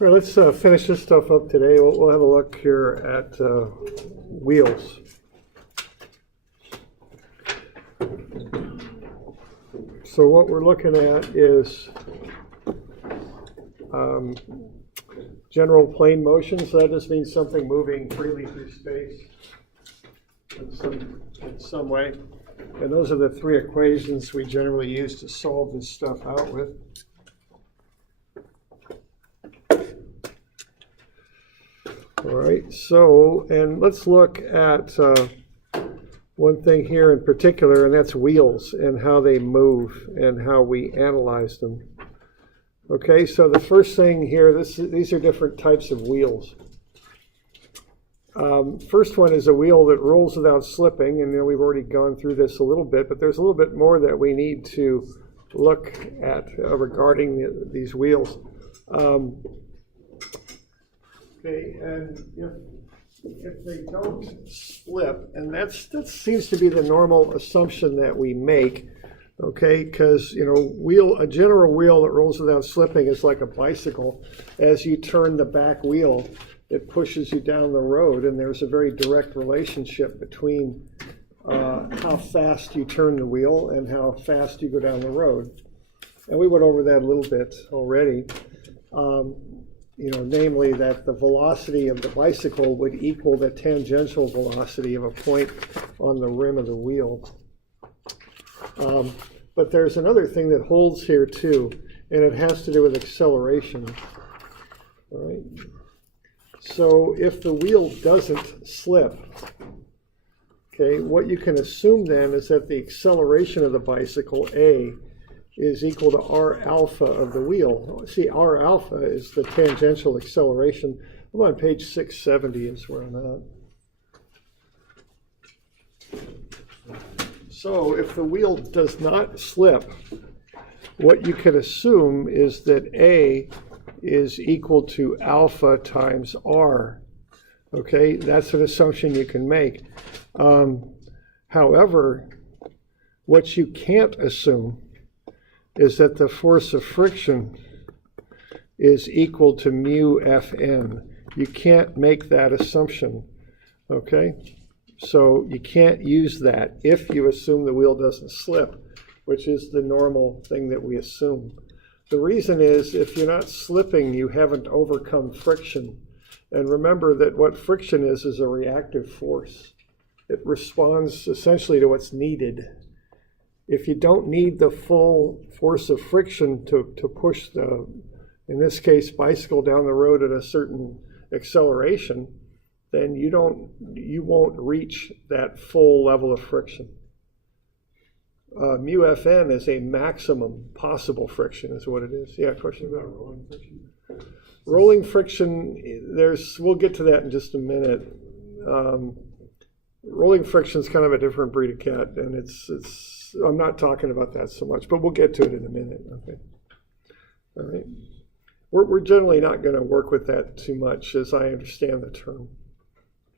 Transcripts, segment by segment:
All right, let's finish this stuff up today. We'll have a look here at wheels. So what we're looking at is general plane motion. So that just means something moving freely through space in some way. And those are the three equations we generally use to solve this stuff out with. All right, so, and let's look at one thing here in particular, and that's wheels and how they move and how we analyze them. Okay, so the first thing here, these are different types of wheels. First one is a wheel that rolls without slipping, and we've already gone through this a little bit, but there's a little bit more that we need to look at regarding these wheels. Okay, and if they don't slip, and that seems to be the normal assumption that we make, okay, because a general wheel that rolls without slipping is like a bicycle. As you turn the back wheel, it pushes you down the road, and there's a very direct relationship between how fast you turn the wheel and how fast you go down the road. And we went over that a little bit already. Namely that the velocity of the bicycle would equal the tangential velocity of a point on the rim of the wheel. But there's another thing that holds here too, and it has to do with acceleration. All right. So if the wheel doesn't slip, okay, what you can assume then is that the acceleration of the bicycle, A, is equal to R alpha of the wheel. See, R alpha is the tangential acceleration. I'm on page 670 is where I'm at. So if the wheel does not slip, what you could assume is that A is equal to alpha times R. Okay, that's an assumption you can make. However, what you can't assume is that the force of friction is equal to mu Fn. You can't make that assumption, okay? So you can't use that if you assume the wheel doesn't slip, which is the normal thing that we assume. The reason is if you're not slipping, you haven't overcome friction. And remember that what friction is a reactive force. It responds essentially to what's needed. If you don't need the full force of friction to push the, in this case, bicycle down the road at a certain acceleration, then you won't reach that full level of friction. Mu Fn is a maximum possible friction, is what it is. Yeah, question about rolling friction. Rolling friction, we'll get to that in just a minute. Rolling friction is kind of a different breed of cat, and I'm not talking about that so much, but we'll get to it in a minute. Okay. All right. We're generally not going to work with that too much, as I understand the term.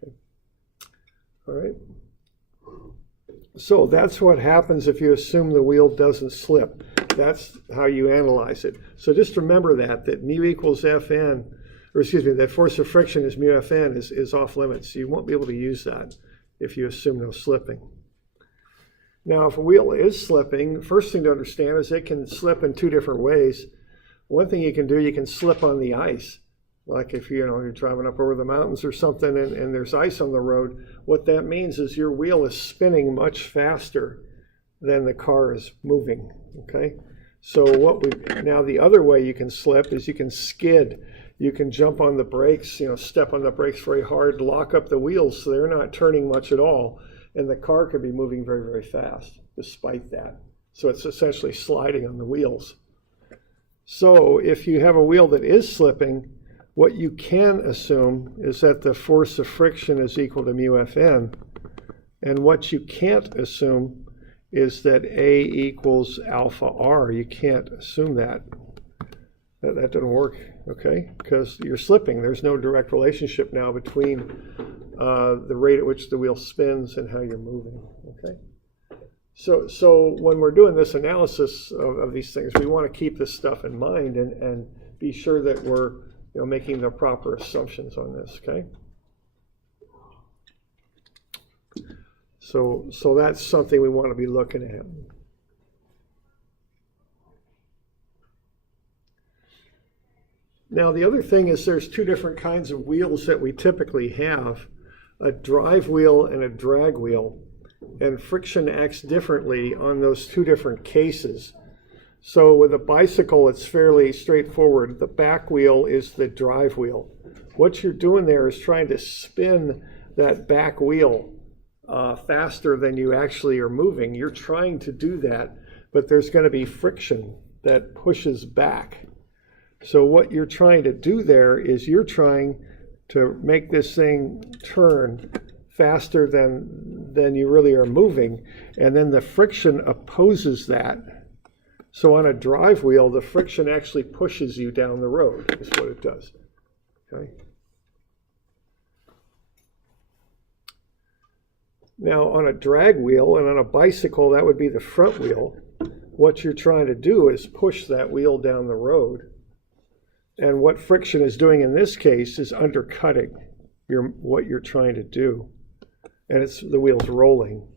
Okay. All right. So that's what happens if you assume the wheel doesn't slip. That's how you analyze it. So just remember that mu equals Fn, or excuse me, that force of friction is mu Fn is off limits. So you won't be able to use that if you assume no slipping. Now, if a wheel is slipping, the first thing to understand is it can slip in two different ways. One thing you can do, you can slip on the ice. Like if you're driving up over the mountains or something and there's ice on the road, what that means is your wheel is spinning much faster than the car is moving, okay? So now the other way you can slip is you can skid. You can jump on the brakes, step on the brakes very hard, lock up the wheels so they're not turning much at all, and the car could be moving very, very fast despite that. So it's essentially sliding on the wheels. So if you have a wheel that is slipping, what you can assume is that the force of friction is equal to mu Fn. And what you can't assume is that A equals alpha R. You can't assume that. That doesn't work, okay? Because you're slipping. There's no direct relationship now between the rate at which the wheel spins and how you're moving, okay? So when we're doing this analysis of these things, we want to keep this stuff in mind and be sure that we're making the proper assumptions on this, okay? So that's something we want to be looking at. Now the other thing is there's two different kinds of wheels that we typically have, a drive wheel and a drag wheel, and friction acts differently on those two different cases. So with a bicycle, it's fairly straightforward. The back wheel is the drive wheel. What you're doing there is trying to spin that back wheel faster than you actually are moving. You're trying to do that, but there's going to be friction that pushes back. So what you're trying to do there is you're trying to make this thing turn faster than you really are moving, and then the friction opposes that. So on a drive wheel, the friction actually pushes you down the road, is what it does. Okay. Now on a drag wheel and on a bicycle, that would be the front wheel. What you're trying to do is push that wheel down the road. And what friction is doing in this case is undercutting what you're trying to do. And the wheel's rolling.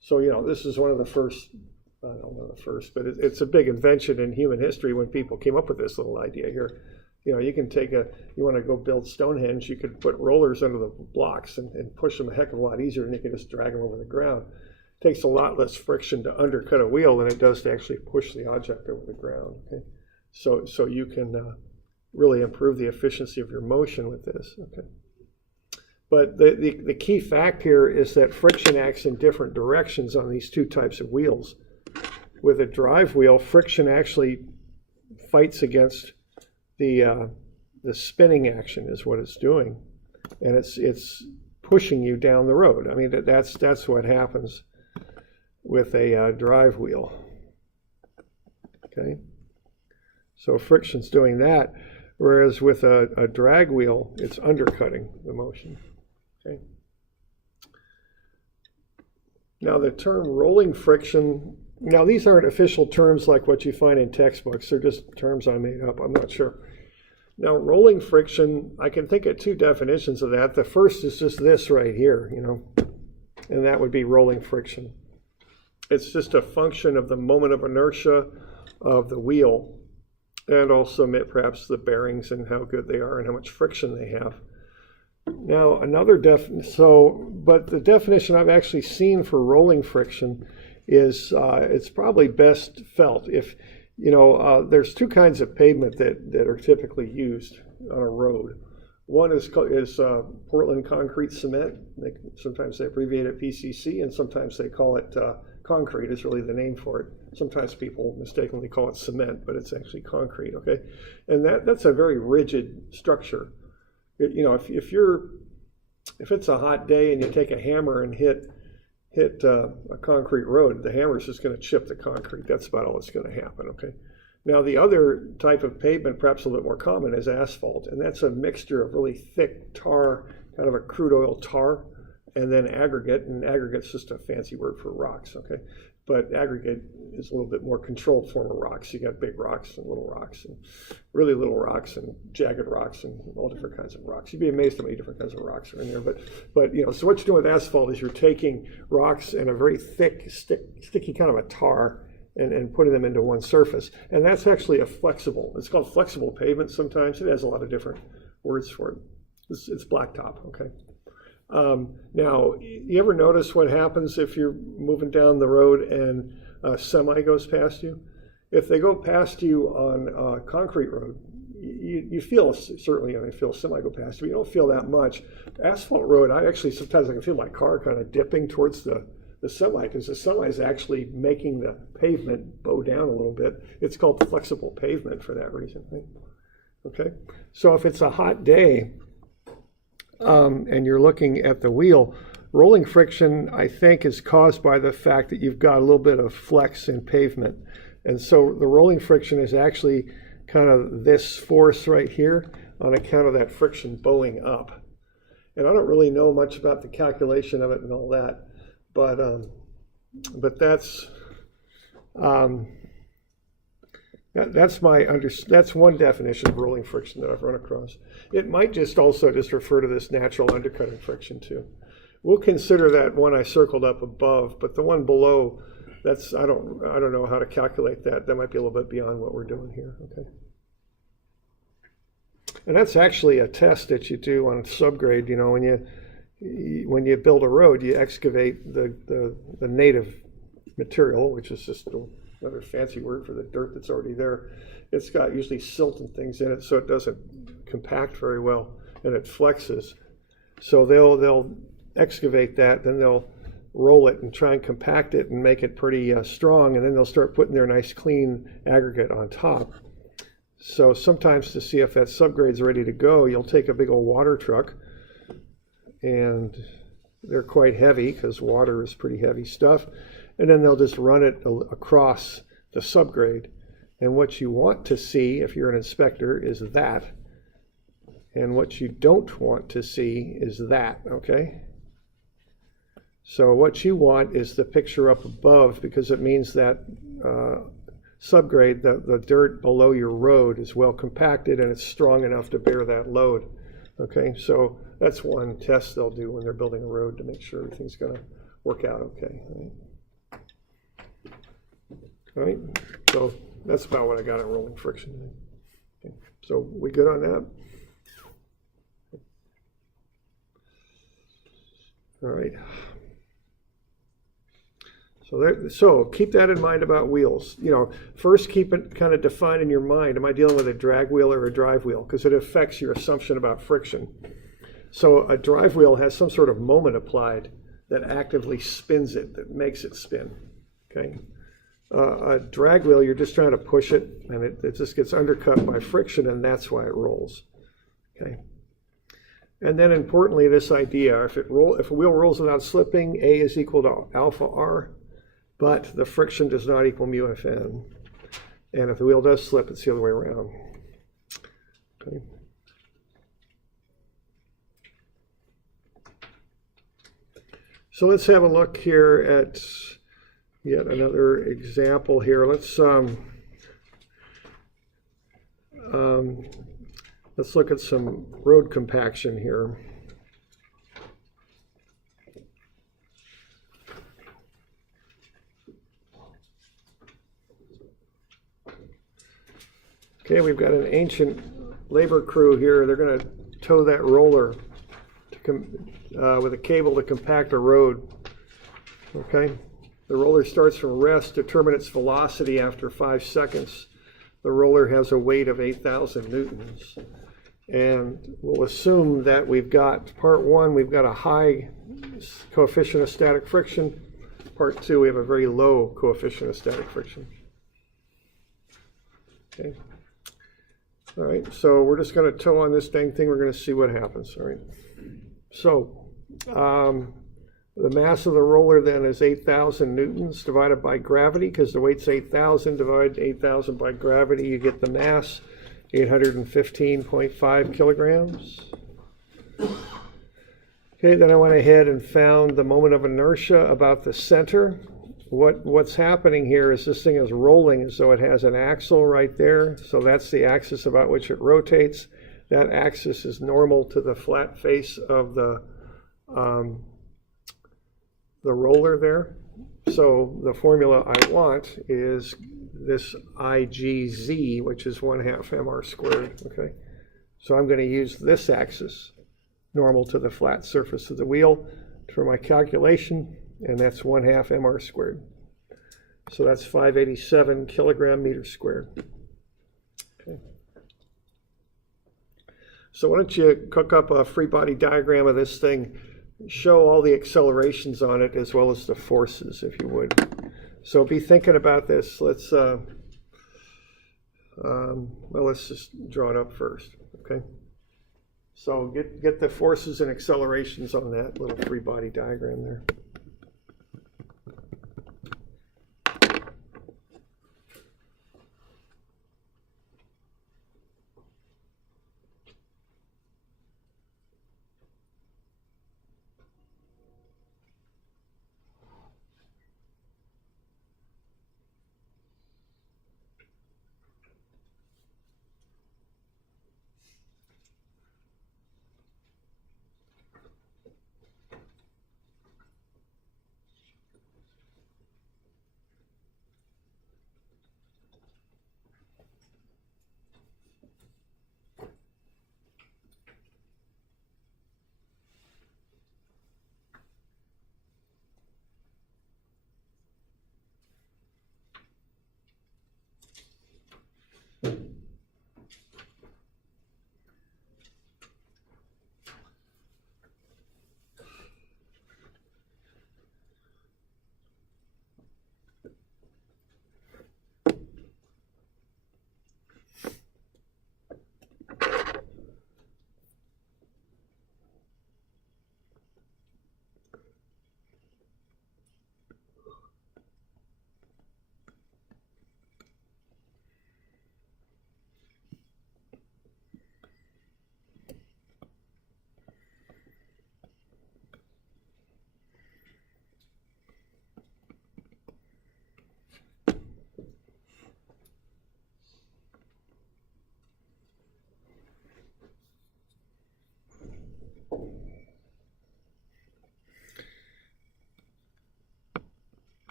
So, this is one of the first, I don't know the first, but it's a big invention in human history when people came up with this little idea here. You can you want to go build Stonehenge, you could put rollers under the blocks and push them a heck of a lot easier, and you can just drag them over the ground. It takes a lot less friction to undercut a wheel than it does to actually push the object over the ground. Okay? So you can really improve the efficiency of your motion with this. Okay. But the key fact here is that friction acts in different directions on these two types of wheels. With a drive wheel, friction actually fights against the spinning action is what it's doing, and it's pushing you down the road. I mean, that's what happens with a drive wheel. Okay, so friction's doing that, whereas with a drag wheel, it's undercutting the motion. Okay. Now the term rolling friction. Now, these aren't official terms like what you find in textbooks. They're just terms I made up. I'm not sure. Now, rolling friction, I can think of two definitions of that. The first is just this right here, and that would be rolling friction. It's just a function of the moment of inertia of the wheel, and also perhaps the bearings and how good they are and how much friction they have. Now, but the definition I've actually seen for rolling friction is it's probably best felt if, there's two kinds of pavement that are typically used on a road. One is Portland concrete cement. Sometimes they abbreviate it PCC, and sometimes they call it concrete is really the name for it. Sometimes people mistakenly call it cement, but it's actually concrete, okay? And that's a very rigid structure. If it's a hot day and you take a hammer and hit a concrete road, the hammer's just going to chip the concrete. That's about all that's going to happen, okay? Now, the other type of pavement, perhaps a little bit more common, is asphalt, and that's a mixture of really thick tar, kind of a crude oil tar, and then aggregate, and aggregate's just a fancy word for rocks, okay? But aggregate is a little bit more controlled form of rocks. You got big rocks and little rocks, and really little rocks, and jagged rocks, and all different kinds of rocks. You'd be amazed how many different kinds of rocks are in there. But so what you're doing with asphalt is you're taking rocks and a very thick, sticky kind of a tar, and putting them into one surface. And that's actually it's called flexible pavement sometimes. It has a lot of different words for it. It's blacktop, okay? Now, you ever notice what happens if you're moving down the road and a semi goes past you? If they go past you on a concrete road, you feel, certainly I feel a semi go past you, but you don't feel that much. Asphalt road, sometimes I can feel my car kind of dipping towards the semi, because the semi is actually making the pavement bow down a little bit. It's called flexible pavement for that reason, right? Okay, so if it's a hot day, and you're looking at the wheel, rolling friction, I think, is caused by the fact that you've got a little bit of flex in pavement. And so the rolling friction is actually kind of this force right here on account of that friction bowing up. And I don't really know much about the calculation of it and all that, but that's That's that's one definition of rolling friction that I've run across. It might just also just refer to this natural undercutting friction too. We'll consider that one I circled up above, but the one below, that's I don't know how to calculate that. That might be a little bit beyond what we're doing here. Okay. And that's actually a test that you do on subgrade. You know, when you build a road, you excavate the native material, which is just another fancy word for the dirt that's already there. It's got usually silt and things in it, so it doesn't compact very well, and it flexes. So they'll excavate that, then they'll roll it and try and compact it and make it pretty strong, and then they'll start putting their nice clean aggregate on top. So sometimes to see if that subgrade's ready to go, you'll take a big old water truck, and they're quite heavy because water is pretty heavy stuff, and then they'll just run it across the subgrade. And what you want to see, if you're an inspector, is that. And what you don't want to see is that, okay? So what you want is the picture up above, because it means that subgrade, the dirt below your road, is well compacted and it's strong enough to bear that load. Okay, so that's one test they'll do when they're building a road to make sure everything's going to work out okay. All right, so that's about what I got on rolling friction. Okay. So we good on that? All right. So keep that in mind about wheels. You know, first keep it kind of defined in your mind. Am I dealing with a drag wheel or a drive wheel? Because it affects your assumption about friction. So a drive wheel has some sort of moment applied that actively spins it, that makes it spin. Okay. A drag wheel, you're just trying to push it, and it just gets undercut by friction, and that's why it rolls. Okay. And then importantly, this idea: if a wheel rolls without slipping, A is equal to alpha R. But the friction does not equal mu Fn. And if the wheel does slip, it's the other way around. Okay. So let's have a look here at yet another example here. Let's look at some road compaction here. Okay, we've got an ancient labor crew here. They're going to tow that roller with a cable to compact a road. Okay, the roller starts from rest. Determine its velocity after 5 seconds. The roller has a weight of 8,000 newtons. And we'll assume that we've got, part one, we've got a high coefficient of static friction. Part two, we have a very low coefficient of static friction. Okay. All right, so we're just going to tow on this dang thing. We're going to see what happens. All right. So the mass of the roller then is 8,000 newtons divided by gravity, because the weight's 8,000. Divide 8,000 by gravity, you get the mass, 815.5 kilograms. Okay, then I went ahead and found the moment of inertia about the center. What's happening here is this thing is rolling as though it has an axle right there. So that's the axis about which it rotates. That axis is normal to the flat face of the roller there. So the formula I want is this IGZ, which is 1/2 mr squared. Okay, so I'm going to use this axis, normal to the flat surface of the wheel, for my calculation. And that's 1/2 mr squared. So that's 587 kilogram meters squared. Okay. So why don't you cook up a free body diagram of this thing, show all the accelerations on it as well as the forces, if you would. So be thinking about this. Let's just draw it up first. Okay. So get the forces and accelerations on that little free body diagram there.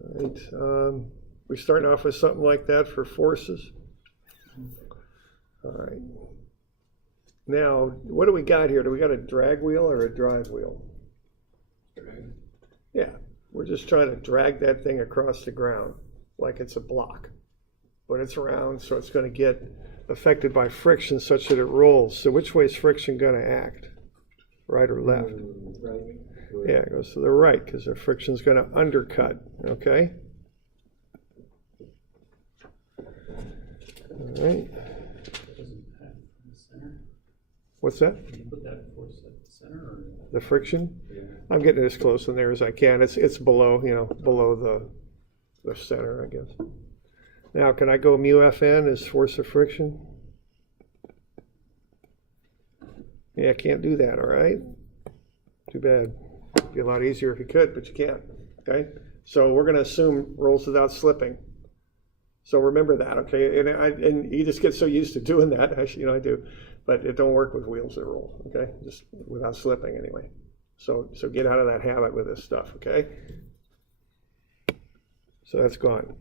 All right. We're starting off with something like that for forces. All right. Now, what do we got here? Do we got a drag wheel or a drive wheel? Drag. Yeah, we're just trying to drag that thing across the ground like it's a block. But it's round, so it's going to get affected by friction such that it rolls. So which way is friction going to act? Right or left? Right. Yeah, it goes to the right because the friction is going to undercut, okay? All right. Doesn't have the center. What's that? Can you put that force at the center? Or? The friction? Yeah. I'm getting as close in there as I can. It's below, below the center, I guess. Now, can I go mu Fn as force of friction? Yeah, I can't do that, all right? Too bad. It'd be a lot easier if you could, but you can't, okay? So we're going to assume rolls without slipping. So remember that, okay? And you just get so used to doing that, actually, I do, but it don't work with wheels that roll, okay? Just without slipping anyway. So get out of that habit with this stuff, okay? So that's gone.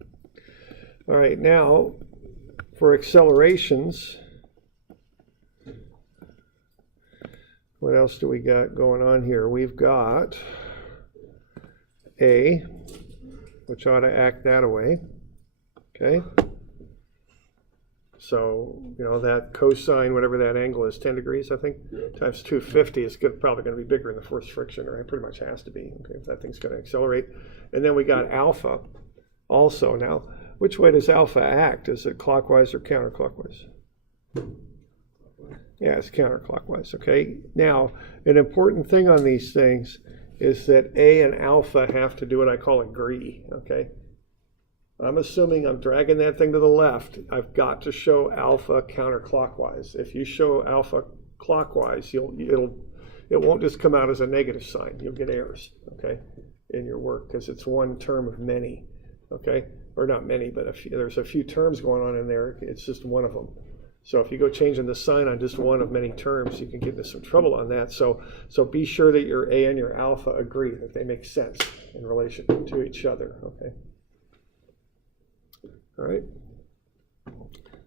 All right, now for accelerations, what else do we got going on here? We've got A, which ought to act that way, okay? So, that cosine, whatever that angle is, 10 degrees, I think, times 250 is probably going to be bigger than the force friction, right? Pretty much has to be, okay, if that thing's going to accelerate. And then we got alpha also. Now, which way does alpha act? Is it clockwise or counterclockwise? Yeah, it's counterclockwise, okay? Now, an important thing on these things is that A and alpha have to do what I call agree, okay? I'm assuming I'm dragging that thing to the left. I've got to show alpha counterclockwise. If you show alpha clockwise, it won't just come out as a negative sign. You'll get errors, okay, in your work because it's one term of many, okay? Or not many, but there's a few terms going on in there. It's just one of them. So if you go changing the sign on just one of many terms, you can get into some trouble on that. So be sure that your A and your alpha agree, that they make sense in relation to each other, okay? All right.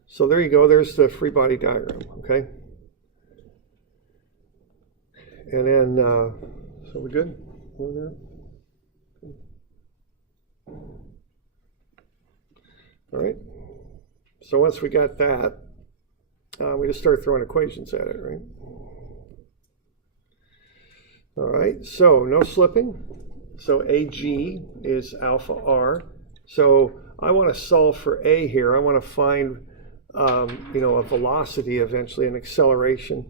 So there you go. There's the free body diagram, okay? And then, so we good? All right. So once we got that, we just start throwing equations at it, right? All right. So no slipping. So AG is alpha R. So I want to solve for A here. I want to find, a velocity eventually, an acceleration,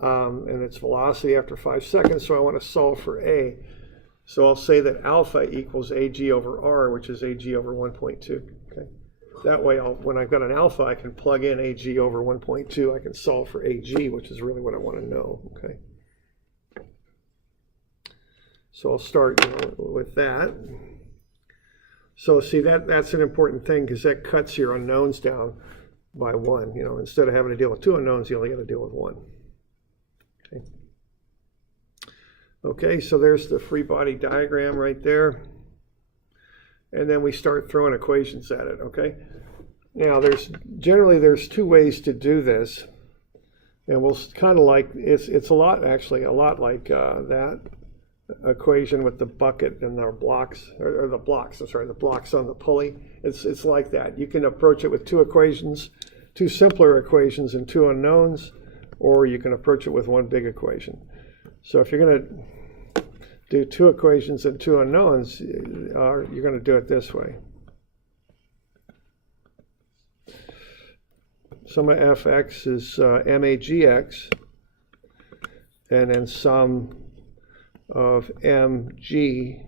and its velocity after 5 seconds. So I want to solve for A. So I'll say that alpha equals AG over R, which is AG over 1.2. Okay. That way, when I've got an alpha, I can plug in AG over 1.2. I can solve for AG, which is really what I want to know. Okay. So I'll start with that. So see, that's an important thing because that cuts your unknowns down by 1. Instead of having to deal with 2 unknowns, you only got to deal with 1. Okay. Okay, so there's the free body diagram right there. And then we start throwing equations at it, okay? Now, there's 2 ways to do this. And we'll kind of like, it's a lot like that equation with the bucket and the blocks, or the blocks, I'm sorry, the blocks on the pulley. It's like that. You can approach it with 2 equations, 2 simpler equations and 2 unknowns, or you can approach it with 1 big equation. So if you're going to do 2 equations and 2 unknowns, you're going to do it this way. Sum of fx is magx, and then sum of mg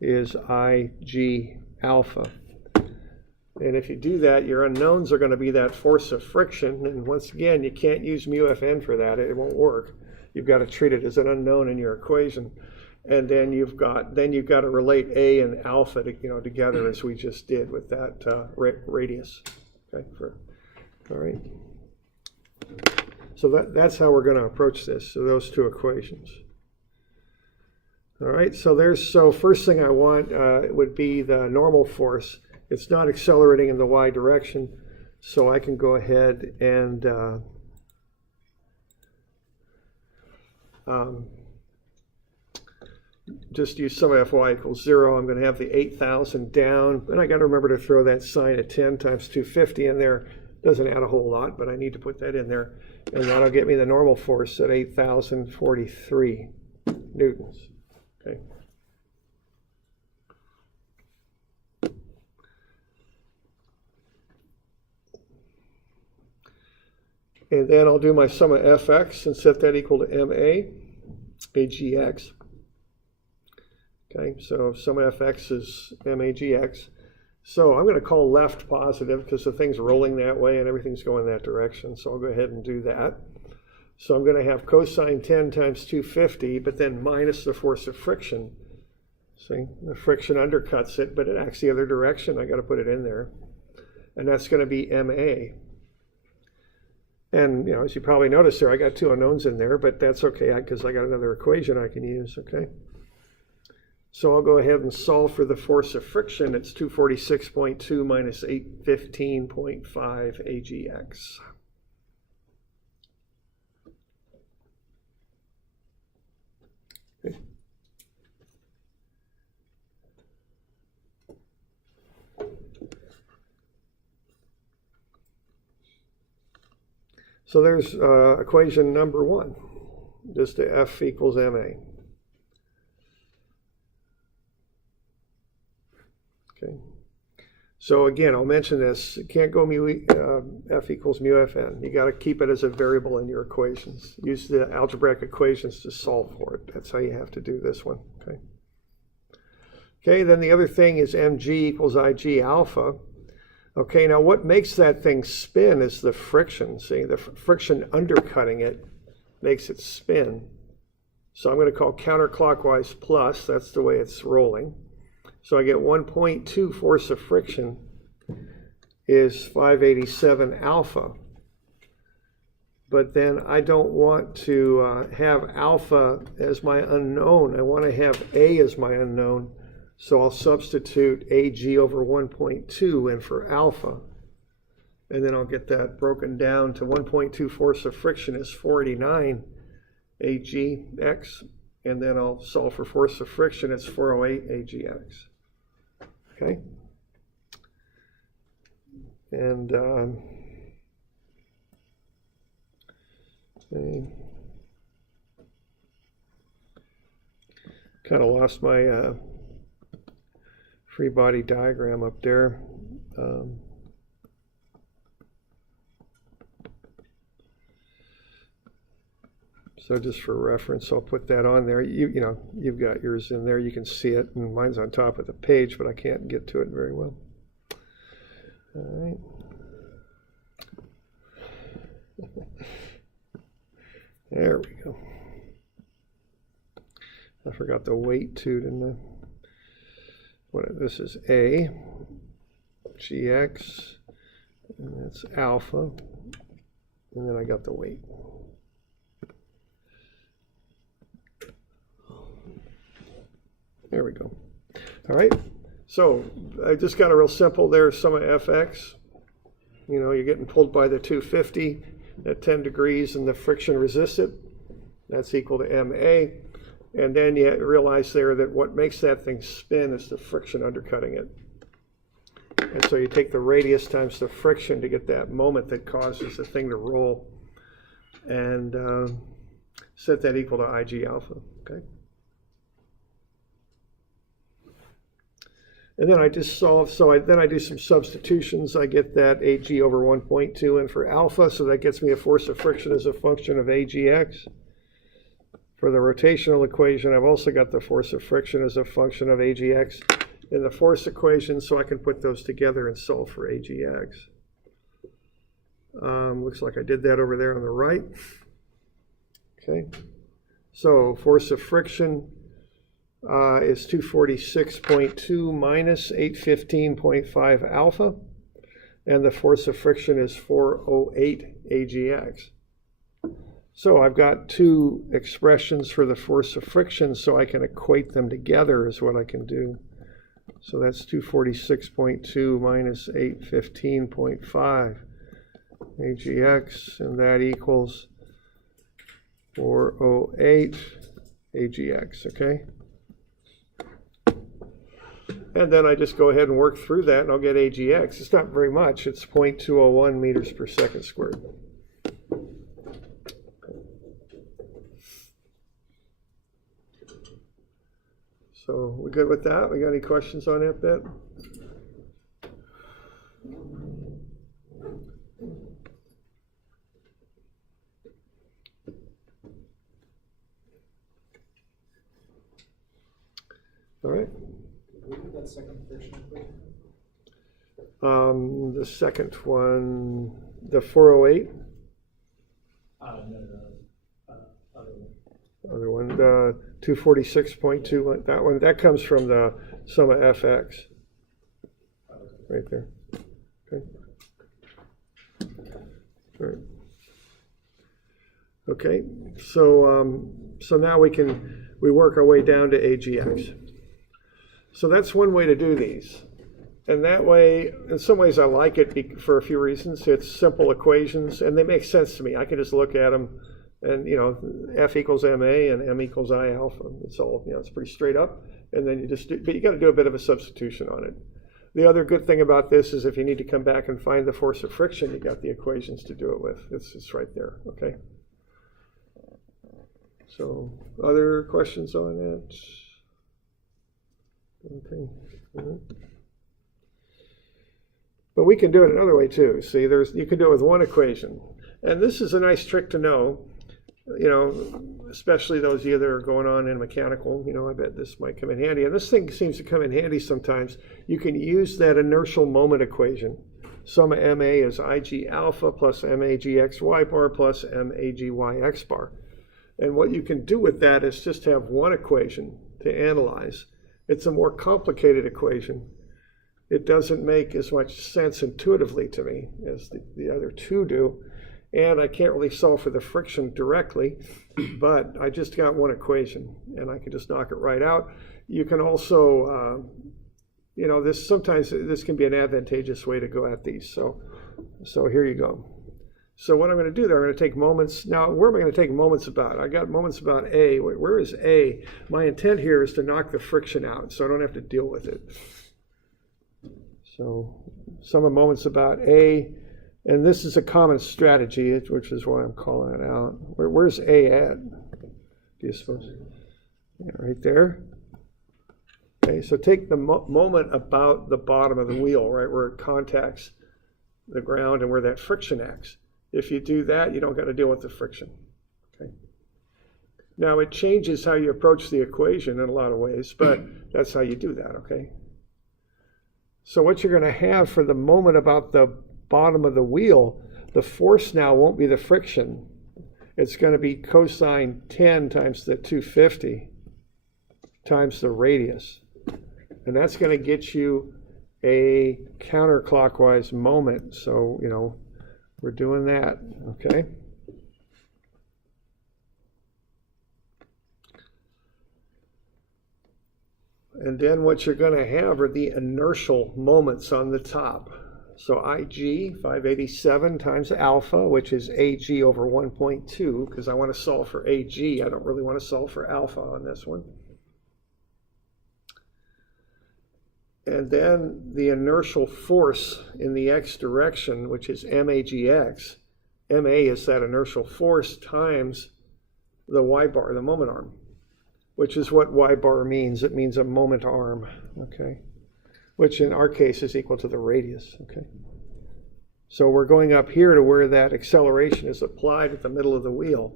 is ig alpha. And if you do that, your unknowns are going to be that force of friction. And once again, you can't use mu Fn for that. It won't work. You've got to treat it as an unknown in your equation. And then you've got to relate A and alpha together as we just did with that radius. Okay, all right. So that's how we're going to approach this. So those 2 equations. All right, so first thing I want would be the normal force. It's not accelerating in the y direction, so I can go ahead and just use sum of Fy equals 0. I'm going to have the 8,000 down, and I got to remember to throw that sine of 10 times 250 in there. Doesn't add a whole lot, but I need to put that in there, and that'll get me the normal force at 8,043 newtons. Okay. And then I'll do my sum of Fx and set that equal to MA, AGX. Okay, so sum of Fx is MAGX. So I'm going to call left positive because the thing's rolling that way and everything's going that direction. So I'll go ahead and do that. So I'm going to have cosine 10 times 250, but then minus the force of friction. See, the friction undercuts it, but it acts the other direction. I got to put it in there. And that's going to be MA. And, as you probably noticed there, I got two unknowns in there, but that's okay because I got another equation I can use, okay? So I'll go ahead and solve for the force of friction. It's 246.2 minus 815.5 AGX. Okay. So there's equation number 1, just the F equals MA. Okay. So again, I'll mention this. You can't go F equals mu Fn. You got to keep it as a variable in your equations. Use the algebraic equations to solve for it. That's how you have to do this one. Okay. Okay, then the other thing is mg equals Ig alpha. Okay, now what makes that thing spin is the friction. See, the friction undercutting it makes it spin. So I'm going to call counterclockwise plus. That's the way it's rolling. So I get 1.2 force of friction is 587 alpha. But then I don't want to have alpha as my unknown. I want to have A as my unknown. So I'll substitute AG over 1.2 in for alpha. And then I'll get that broken down to 1.2 force of friction is 489 AGX. And then I'll solve for force of friction. It's 408 AGX. Okay. And kind of lost my free body diagram up there. So just for reference, I'll put that on there. You've got yours in there. You can see it, and mine's on top of the page, but I can't get to it very well. All right. There we go. I forgot the weight too, didn't I? This is A, GX, and that's alpha, and then I got the weight. There we go. All right, so I just got a real simple there, sum of Fx. You're getting pulled by the 250 at 10 degrees and the friction resists it. That's equal to MA. And then you realize there that what makes that thing spin is the friction undercutting it. And so you take the radius times the friction to get that moment that causes the thing to roll. And set that equal to Ig alpha, okay? And then I just solve, then I do some substitutions. I get that Ag over 1.2 in for alpha, so that gets me a force of friction as a function of AGX. For the rotational equation, I've also got the force of friction as a function of AGX in the force equation, so I can put those together and solve for AGX. Looks like I did that over there on the right. Okay, so force of friction is 246.2 minus 815.5 alpha, and the force of friction is 408 AGX. So I've got two expressions for the force of friction, so I can equate them together is what I can do. So that's 246.2 minus 815.5 AGX, and that equals 408 AGX, okay? And then I just go ahead and work through that, and I'll get AGX. It's not very much. It's 0.201 meters per second squared. So we good with that? We got any questions on that bit? All right. What did that second friction equation? The second one, the 408. Other one, the 246.2. That one, that comes from the sum of fx. Right there. Okay. All right. Okay. So now we work our way down to AGX. So that's one way to do these. And that way, in some ways I like it for a few reasons. It's simple equations and they make sense to me. I can just look at them and, you know, F equals MA and M equals I alpha. It's all, you know, it's pretty straight up. And then you just do, but you got to do a bit of a substitution on it. The other good thing about this is if you need to come back and find the force of friction, you got the equations to do it with. It's right there, okay? So, other questions on that? Okay. But we can do it another way too. See, you can do it with one equation. And this is a nice trick to know, you know, especially those of you that are going on in mechanical, you know, I bet this might come in handy. And this thing seems to come in handy sometimes. You can use that inertial moment equation. Sum of MA is IG alpha plus MAGXY bar plus MAGYX bar. And what you can do with that is just have one equation to analyze. It's a more complicated equation. It doesn't make as much sense intuitively to me as the other two do. And I can't really solve for the friction directly, but I just got one equation and I can just knock it right out. You can also, you know, sometimes this can be an advantageous way to go at these. So here you go. So what I'm going to do there, I'm going to take moments. Now, where am I going to take moments about? I got moments about A. Where is A? My intent here is to knock the friction out so I don't have to deal with it. So some of moments about A, and this is a common strategy, which is why I'm calling it out. Where's A at? Do you suppose? Yeah, right there. Okay, so take the moment about the bottom of the wheel, right, where it contacts the ground and where that friction acts. If you do that, you don't got to deal with the friction. Okay. Now it changes how you approach the equation in a lot of ways, but that's how you do that, okay? So what you're going to have for the moment about the bottom of the wheel, the force now won't be the friction. It's going to be cosine 10 times the 250 times the radius. And that's going to get you a counterclockwise moment. So, you know, we're doing that, okay? And then what you're going to have are the inertial moments on the top. So IG, 587 times alpha, which is AG over 1.2, because I want to solve for AG. I don't really want to solve for alpha on this one. And then the inertial force in the x direction, which is MAGX. MA is that inertial force times the y bar, the moment arm, which is what y bar means. It means a moment arm, okay? Which in our case is equal to the radius, okay? So we're going up here to where that acceleration is applied at the middle of the wheel.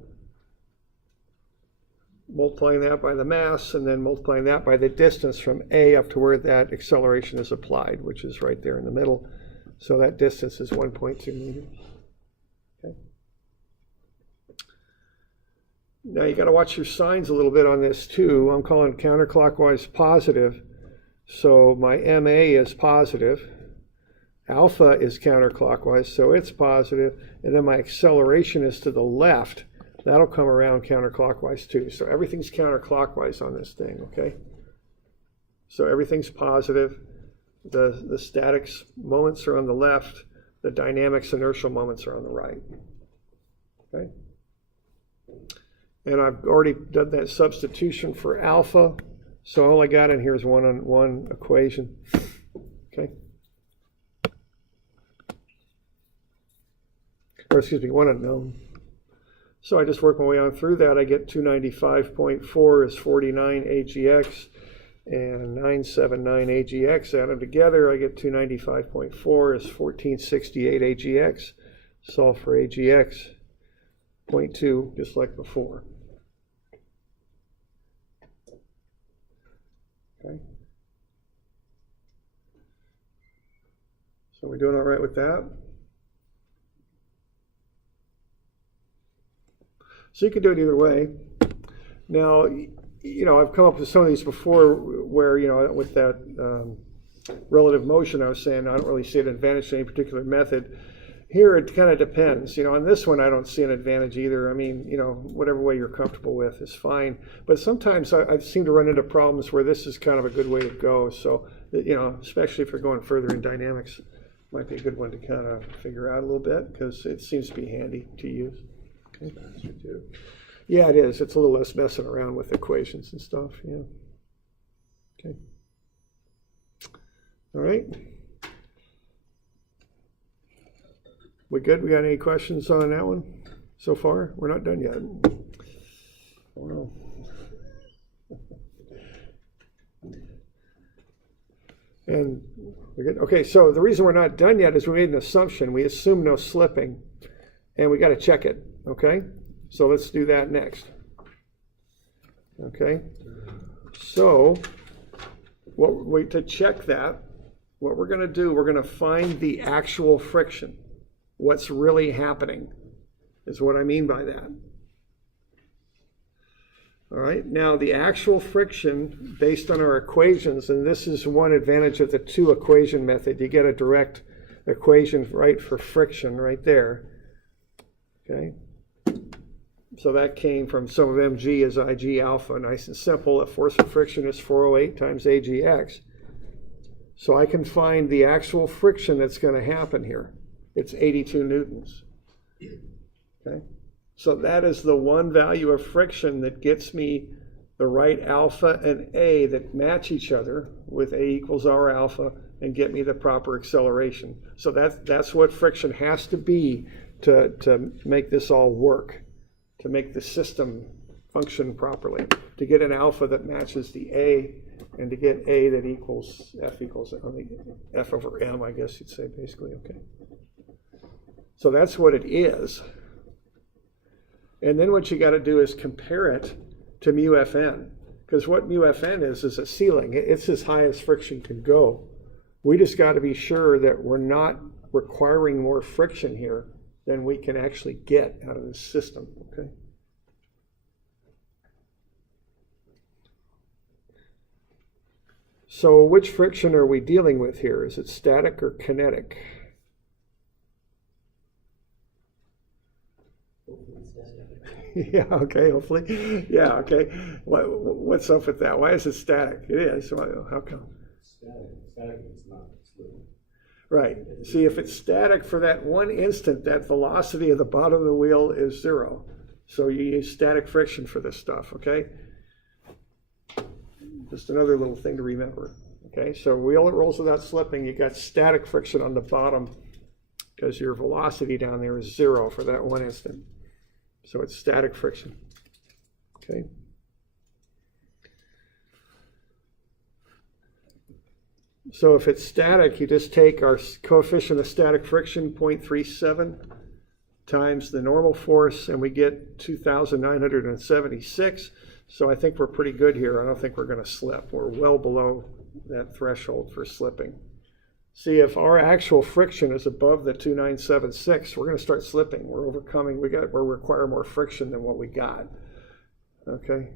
Multiplying that by the mass and then multiplying that by the distance from A up to where that acceleration is applied, which is right there in the middle. So that distance is 1.2 meters. Okay. Now you got to watch your signs a little bit on this too. I'm calling counterclockwise positive. So my MA is positive. Alpha is counterclockwise, so it's positive. And then my acceleration is to the left, That'll come around counterclockwise too. So everything's counterclockwise on this thing, okay? So everything's positive. The statics moments are on the left. The dynamics inertial moments are on the right, okay? And I've already done that substitution for alpha. So all I got in here is one equation, okay? Or excuse me, one unknown. So I just work my way on through that. I get 295.4 is 49 AGX and 979 AGX. Add them together, I get 295.4 is 1468 AGX. Solve for AGX, 0.2, just like before. Okay. So we're doing all right with that? So you can do it either way. Now, you know, I've come up with some of these before where, you know, with that relative motion, I was saying I don't really see an advantage to any particular method. Here, it kind of depends. You know, on this one, I don't see an advantage either. I mean, you know, whatever way you're comfortable with is fine. But sometimes I seem to run into problems where this is kind of a good way to go. So, you know, especially if you're going further in dynamics, might be a good one to kind of figure out a little bit because it seems to be handy to use. Okay. Yeah, it is. It's a little less messing around with equations and stuff. Yeah. Okay. All right. We good? We got any questions on that one so far? We're not done yet. Oh no. And we're good. Okay, so the reason we're not done yet is we made an assumption. We assume no slipping, and we got to check it. Okay, so let's do that next. Okay, so to check that, what we're going to do, we're going to find the actual friction. What's really happening is what I mean by that. All right, now the actual friction based on our equations, and this is one advantage of the two equation method. You get a direct equation right for friction right there. Okay, so that came from sum of mg is ig alpha, nice and simple. The force of friction is 408 times agx. So I can find the actual friction that's going to happen here. It's 82 newtons. Okay, so that is the one value of friction that gets me the right alpha and a that match each other with a equals r alpha and get me the proper acceleration. So that's what friction has to be to make this all work, to make the system function properly, to get an alpha that matches the a and to get a that equals f over m, I guess you'd say, basically. Okay. So that's what it is. And then what you got to do is compare it to mu Fn, because what mu Fn is a ceiling. It's as high as friction can go. We just got to be sure that we're not requiring more friction here than we can actually get out of this system. Okay. So which friction are we dealing with here? Is it static or kinetic? Yeah, okay, hopefully. Yeah, okay. What's up with that? Why is it static? It is. How come? Static is not fluid. Right. See, if it's static for that one instant, that velocity of the bottom of the wheel is 0. So you use static friction for this stuff, okay? Just another little thing to remember. Okay, so wheel that rolls without slipping, you got static friction on the bottom because your velocity down there is 0 for that one instant. So it's static friction. Okay. So if it's static, you just take our coefficient of static friction, 0.37, times the normal force, and we get 2,976. So I think we're pretty good here. I don't think we're going to slip. We're well below that threshold for slipping. See, if our actual friction is above the 2,976, we're going to start slipping. We're overcoming. We require more friction than what we got. Okay.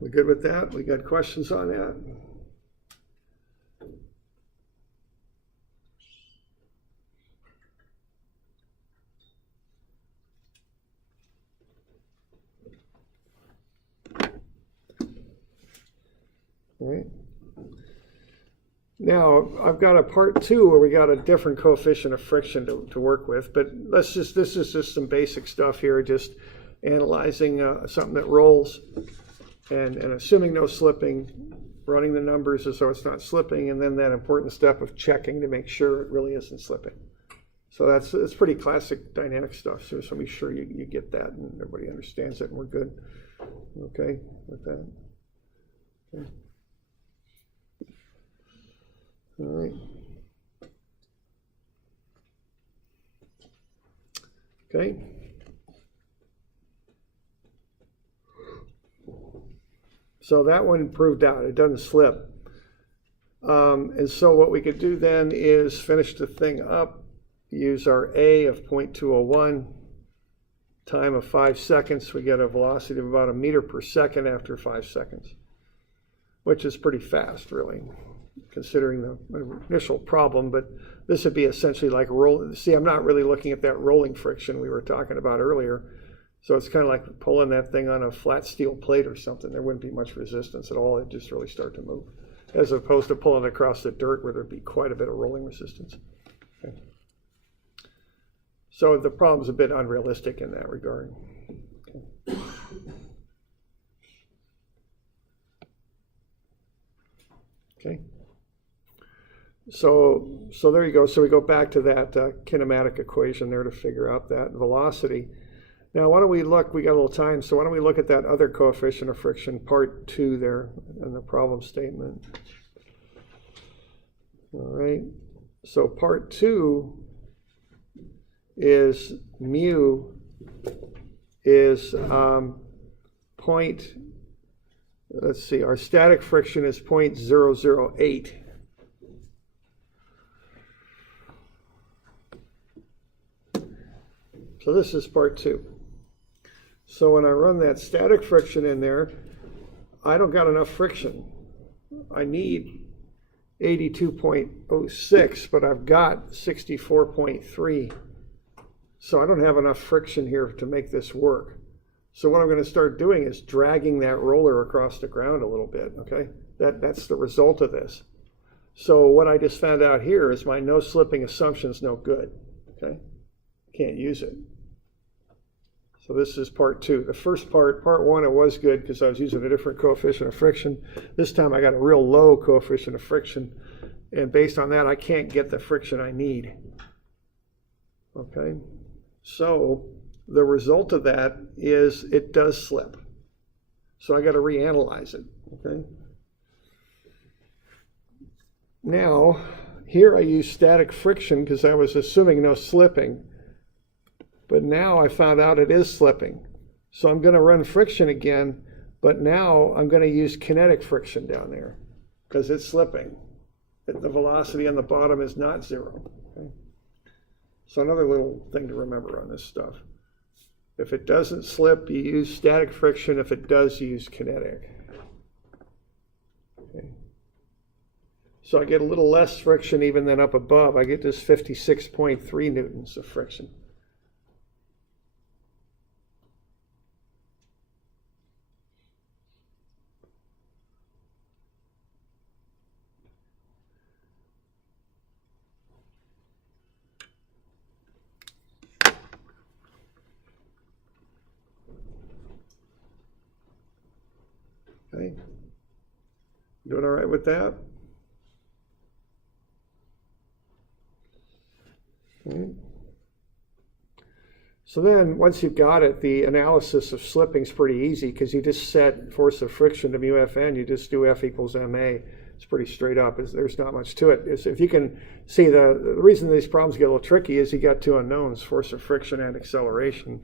We good with that? We got questions on that? All right. Now, I've got a part 2 where we got a different coefficient of friction to work with, but this is just some basic stuff here, just analyzing something that rolls and assuming no slipping, running the numbers as though it's not slipping, and then that important step of checking to make sure it really isn't slipping. So it's pretty classic dynamic stuff, so be sure you get that and everybody understands it and we're good. Okay with that? Okay. All right. Okay. So that one proved out. It doesn't slip. And so what we could do then is finish the thing up, use our A of 0.201, time of 5 seconds. We get a velocity of about 1 meter per second after 5 seconds, which is pretty fast, really, considering the initial problem. But this would be essentially like roll. See, I'm not really looking at that rolling friction we were talking about earlier. So it's kind of like pulling that thing on a flat steel plate or something. There wouldn't be much resistance at all. It'd just really start to move, as opposed to pulling across the dirt where there'd be quite a bit of rolling resistance. Okay. So the problem's a bit unrealistic in that regard. Okay. Okay. So there you go. So we go back to that kinematic equation there to figure out that velocity. Now, why don't we look, we got a little time, so why don't we look at that other coefficient of friction, part 2 there in the problem statement. All right, so part 2 is mu is let's see, our static friction is 0.008. So this is part 2. So when I run that static friction in there, I don't got enough friction. I need 82.06, but I've got 64.3. So I don't have enough friction here to make this work. So what I'm going to start doing is dragging that roller across the ground a little bit, okay? That's the result of this. So what I just found out here is my no slipping assumption is no good, okay? Can't use it. So this is part 2. The first part 1, it was good because I was using a different coefficient of friction. This time I got a real low coefficient of friction, and based on that I can't get the friction I need. Okay, so the result of that is it does slip. So I got to reanalyze it. Okay. Now here I use static friction because I was assuming no slipping. But now I found out it is slipping. So I'm going to run friction again, but now I'm going to use kinetic friction down there because it's slipping. The velocity on the bottom is not 0. Okay? So another little thing to remember on this stuff. If it doesn't slip, you use static friction. If it does, you use kinetic. Okay. So I get a little less friction even than up above. I get this 56.3 newtons of friction. Okay. Doing all right with that? Okay. So then, once you've got it, the analysis of slipping is pretty easy because you just set force of friction to mu Fn. You just do F equals ma. It's pretty straight up. There's not much to it. If you can see, the reason these problems get a little tricky is you got 2 unknowns, force of friction and acceleration.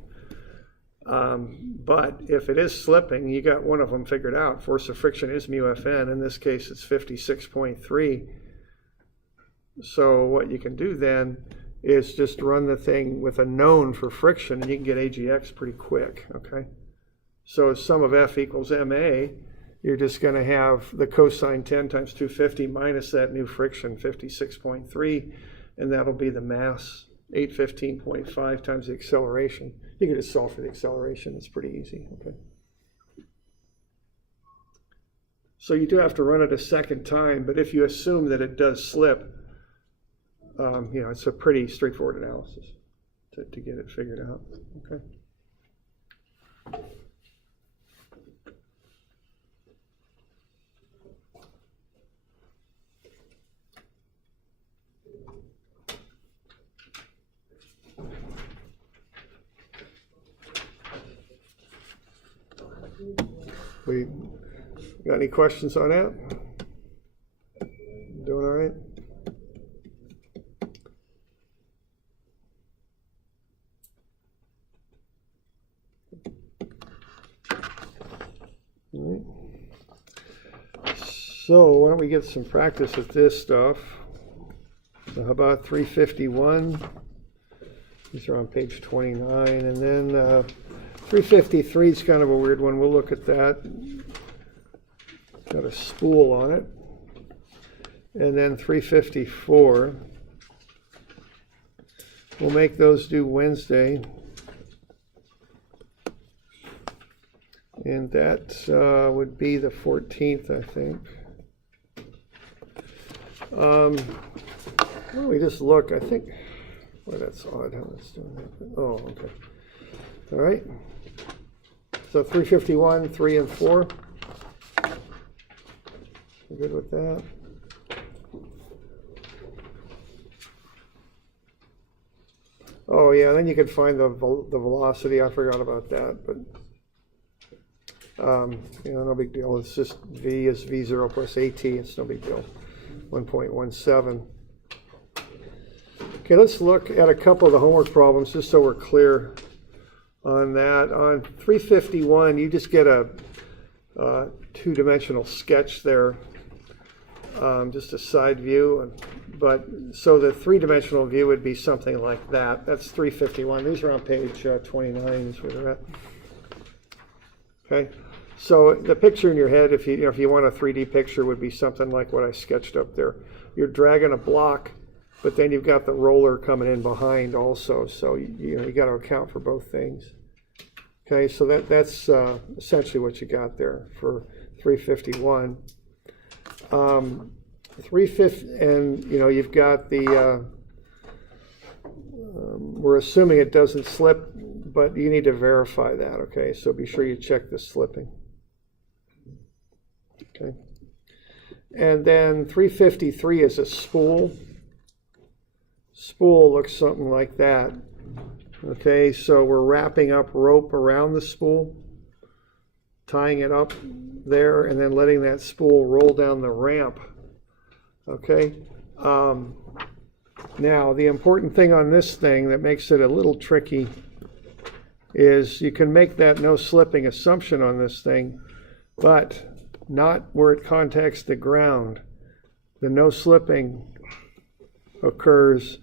But if it is slipping, you got one of them figured out. Force of friction is mu Fn. In this case, it's 56.3. So what you can do then is just run the thing with a known for friction, and you can get AGX pretty quick, okay? So sum of F equals ma you're just going to have the cosine 10 times 250 minus that new friction, 56.3, and that'll be the mass, 815.5 times the acceleration. You can just solve for the acceleration. It's pretty easy. Okay. So you do have to run it a second time, but if you assume that it does slip, it's a pretty straightforward analysis to get it figured out. Okay. We got any questions on that? Doing all right? All right. So why don't we get some practice with this stuff? So how about 351? These are on page 29, and then 353 is kind of a weird one. We'll look at that. Got a spool on it. And then 354. We'll make those due Wednesday. And that would be the 14th, I think. Well, we just look, I think, well, that's odd how that's doing that. Oh, okay. All right. So 351, 3 and 4. We're good with that. Oh yeah, then you could find the velocity. I forgot about that, but no big deal. It's just v is v0 plus at. It's no big deal. 1.17. Okay, let's look at a couple of the homework problems just so we're clear on that. On 351, you just get a two-dimensional sketch there, just a side view. But so the three-dimensional view would be something like that. That's 351. These are on page 29 is where they're at. Okay, so the picture in your head, if you want a 3D picture, would be something like what I sketched up there. You're dragging a block, but then you've got the roller coming in behind also. So you got to account for both things. Okay, so that's essentially what you got there for 351. 350, and you've got the. We're assuming it doesn't slip, but you need to verify that. Okay, so be sure you check the slipping. Okay, and then 353 is a spool. Spool looks something like that. Okay, so we're wrapping up rope around the spool, tying it up there, and then letting that spool roll down the ramp. Okay, now the important thing on this thing that makes it a little tricky is you can make that no slipping assumption on this thing, but not where it contacts the ground. The no slipping occurs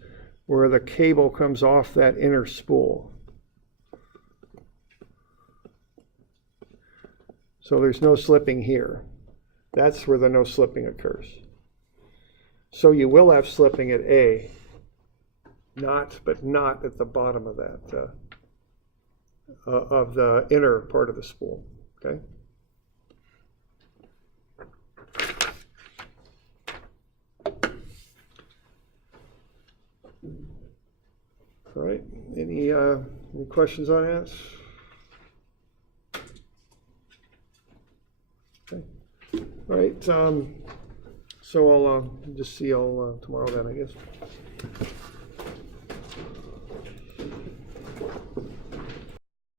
where the cable comes off that inner spool. So there's no slipping here. That's where the no slipping occurs. So you will have slipping at A, but not at the bottom of that, of the inner part of the spool. Okay. All right. Any questions on that? Okay. All right. So I'll just see y'all tomorrow then, I guess.